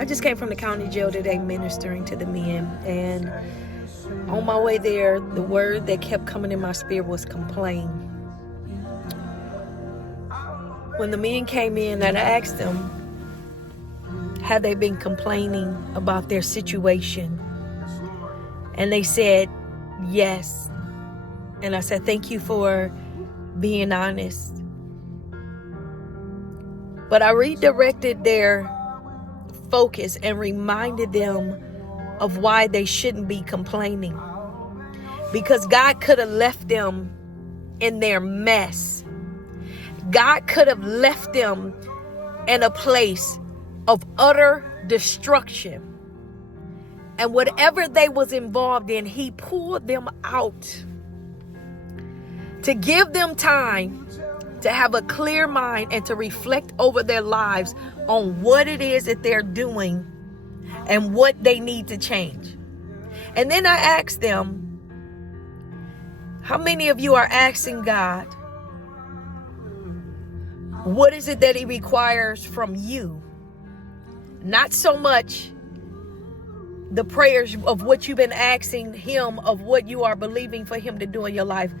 I just came from the county jail today ministering to the men, and on my way there, the word that kept coming in my spirit was complain. When the men came in and I asked them, had they been complaining about their situation? And they said, yes. And I said, thank you for being honest. But I redirected their focus and reminded them of why they shouldn't be complaining. Because God could have left them in their mess. God could have left them in a place of utter destruction. And whatever they was involved in, he pulled them out to give them time to have a clear mind and to reflect over their lives on what it is that they're doing and what they need to change. And then I asked them, how many of you are asking God, what is it that he requires from you? Not so much the prayers of what you've been asking him, of what you are believing for him to do in your life,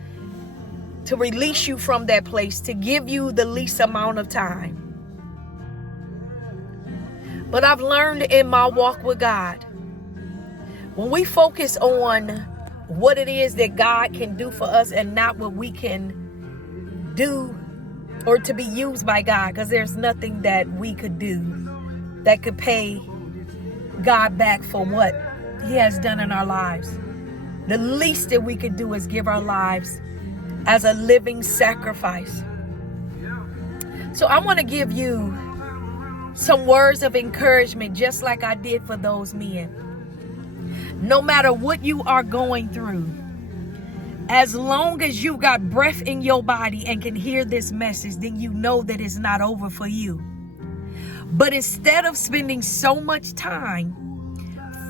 to release you from that place, to give you the least amount of time. But I've learned in my walk with God, when we focus on what it is that God can do for us and not what we can do or to be used by God, because there's nothing that we could do that could pay God back for what he has done in our lives. The least that we could do is give our lives as a living sacrifice. So I want to give you some words of encouragement, just like I did for those men. No matter what you are going through, as long as you got breath in your body and can hear this message, then you know that it's not over for you. But instead of spending so much time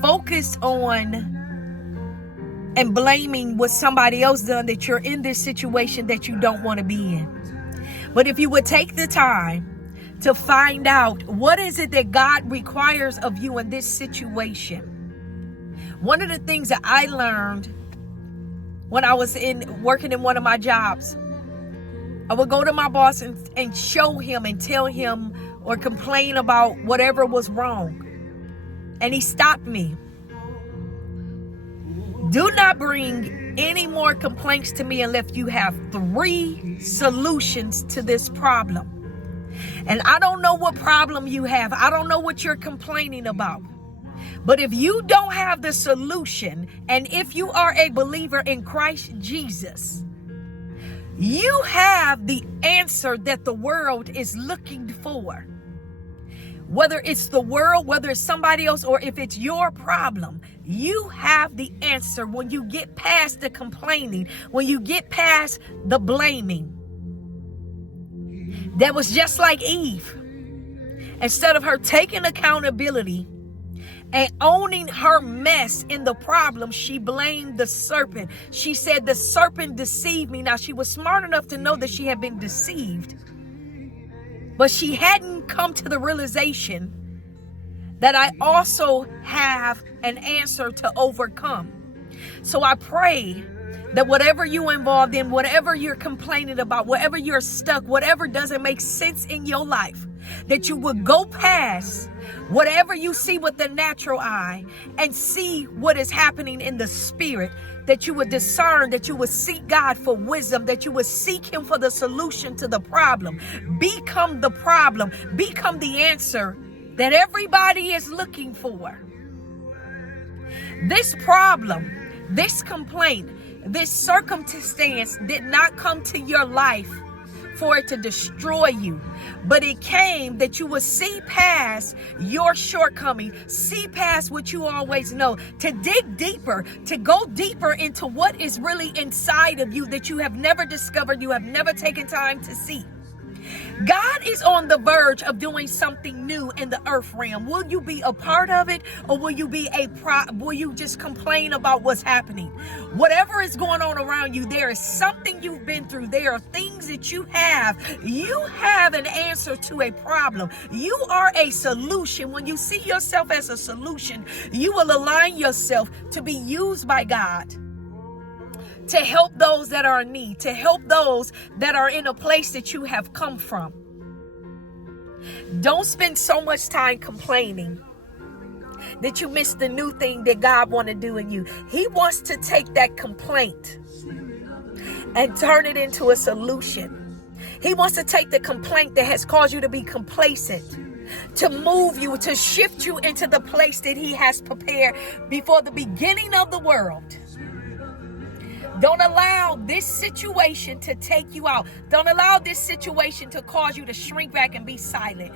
focused on and blaming what somebody else done, that you're in this situation that you don't want to be in. But if you would take the time to find out what is it that God requires of you in this situation. One of the things that I learned when I was working in one of my jobs, I would go to my boss and show him and tell him or complain about whatever was wrong. And he stopped me. Do not bring any more complaints to me unless you have 3 solutions to this problem. And I don't know what problem you have. I don't know what you're complaining about. But if you don't have the solution, and if you are a believer in Christ Jesus, you have the answer that the world is looking for. Whether it's the world, whether it's somebody else, or if it's your problem, you have the answer when you get past the complaining, when you get past the blaming. That was just like Eve. Instead of her taking accountability and owning her mess in the problem, she blamed the serpent. She said, the serpent deceived me. Now, she was smart enough to know that she had been deceived, but she hadn't come to the realization that I also have an answer to overcome. So I pray that whatever you're involved in, whatever you're complaining about, whatever you're stuck, whatever doesn't make sense in your life, that you would go past whatever you see with the natural eye and see what is happening in the spirit, that you would discern, that you would seek God for wisdom, that you would seek him for the solution to the problem. Become the problem, become the answer that everybody is looking for. This problem, this complaint, this circumstance did not come to your life for it to destroy you, but it came that you would see past your shortcoming, see past what you always know, to dig deeper, to go deeper into what is really inside of you that you have never discovered, you have never taken time to see. God is on the verge of doing something new in the earth realm. Will you be a part of it, or will you will you just complain about what's happening? Whatever is going on around you, there is something you've been through. There are things that you have. You have an answer to a problem. You are a solution. When you see yourself as a solution, you will align yourself to be used by God to help those that are in need, to help those that are in a place that you have come from. Don't spend so much time complaining that you miss the new thing that God wants to do in you. He wants to take that complaint and turn it into a solution. He wants to take the complaint that has caused you to be complacent, to move you, to shift you into the place that He has prepared before the beginning of the world. Don't allow this situation to take you out. Don't allow this situation to cause you to shrink back and be silent.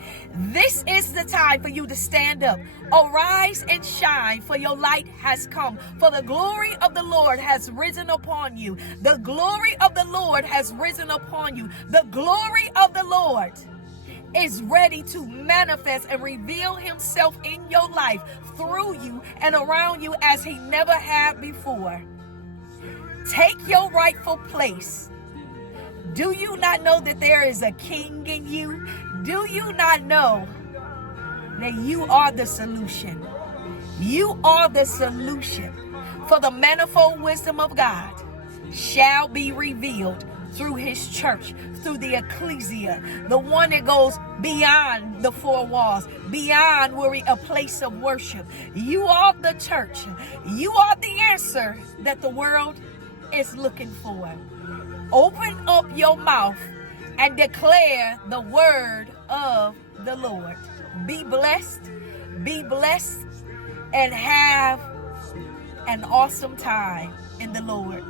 This is the time for you to stand up. Arise and shine, for your light has come. For the glory of the Lord has risen upon you. The glory of the Lord has risen upon you. The glory of the Lord is ready to manifest and reveal Himself in your life, through you and around you as He never had before. Take your rightful place. Do you not know that there is a king in you? Do you not know that you are the solution? You are the solution. For the manifold wisdom of God shall be revealed through His church, through the ecclesia, the one that goes beyond the four walls, beyond a place of worship. You are the church. You are the answer that the world is looking for. Open up your mouth and declare the word of the Lord. Be blessed, and have an awesome time in the Lord.